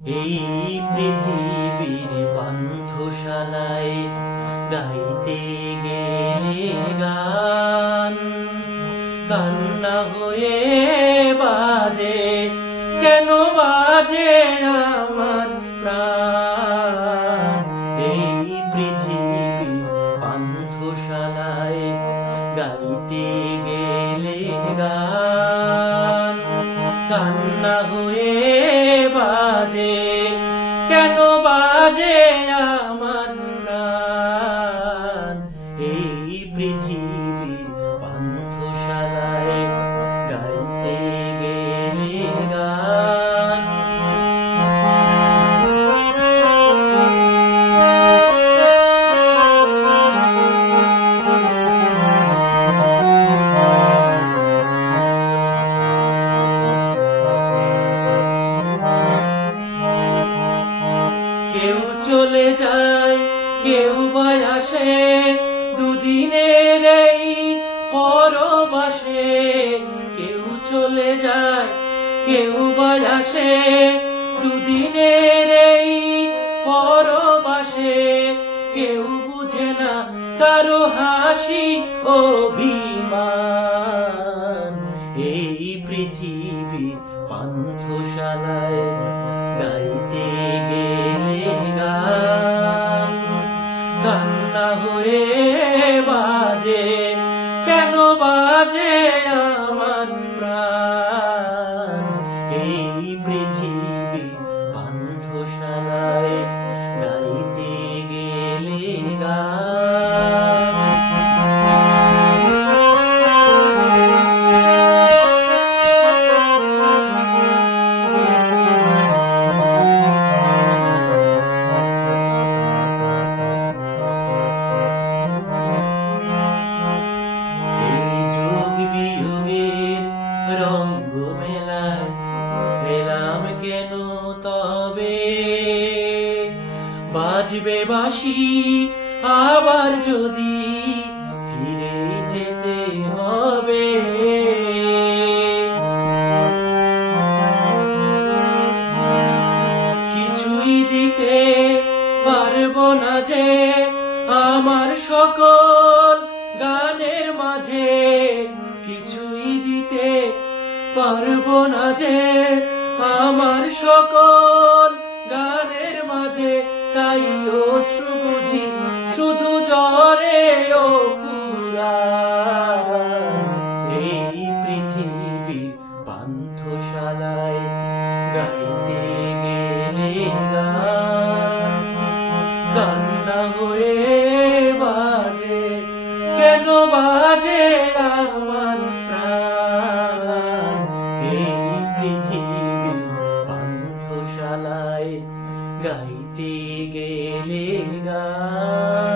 এই পৃথিবীর পান্থশালায় গাইতে গেলে গান কান্না হয়ে বাজে, কেন বাজে আমার প্রাণ। এই পৃথিবীর পান্থশালায় গাইতে গেলে গান কান্না হয়ে বাজে, কেন বাজে আমার প্রাণ। এই পৃথিবীর পান্থশালায় গাইতে গেলে গান। কেউ চলে যায়, কেউ বা আসে, দুদিনের এই পরবাসে। কেউ চলে যায়, কেউ বা আসে, দুদিনের এই পরবাসে। কেউ বুঝে না কারো হাসি অভিমান। এই পৃথিবীর পান্থশালায় গাইতে গেলে গান কান্না হয়ে বাজে, কেন বাজে আমার প্রাণ। এই পৃথিবীর পান্থশালায় গাইতে গেলে গান। রঙ্গ মেলায় এলাম কেন তবে, বাজবে বাঁশি আবার যদি ফিরে যেতে হবে। কিছুই দিতে পারবো না যে আমার সকল গানের মাঝে, কিছুই দিতে পারবো না যে আমার সকল গানের মাঝে। তাই অশ্রু বুঝি শুধু ঝরে ও ফুরায়। এই পৃথিবীর পান্থশালায় গাইতে গেলে গান কান্না হয়ে বাজে, কেন বাজে আমার প্রাণ। এই পৃথিবীর পান্থশালায় গাইতে গেলে গান।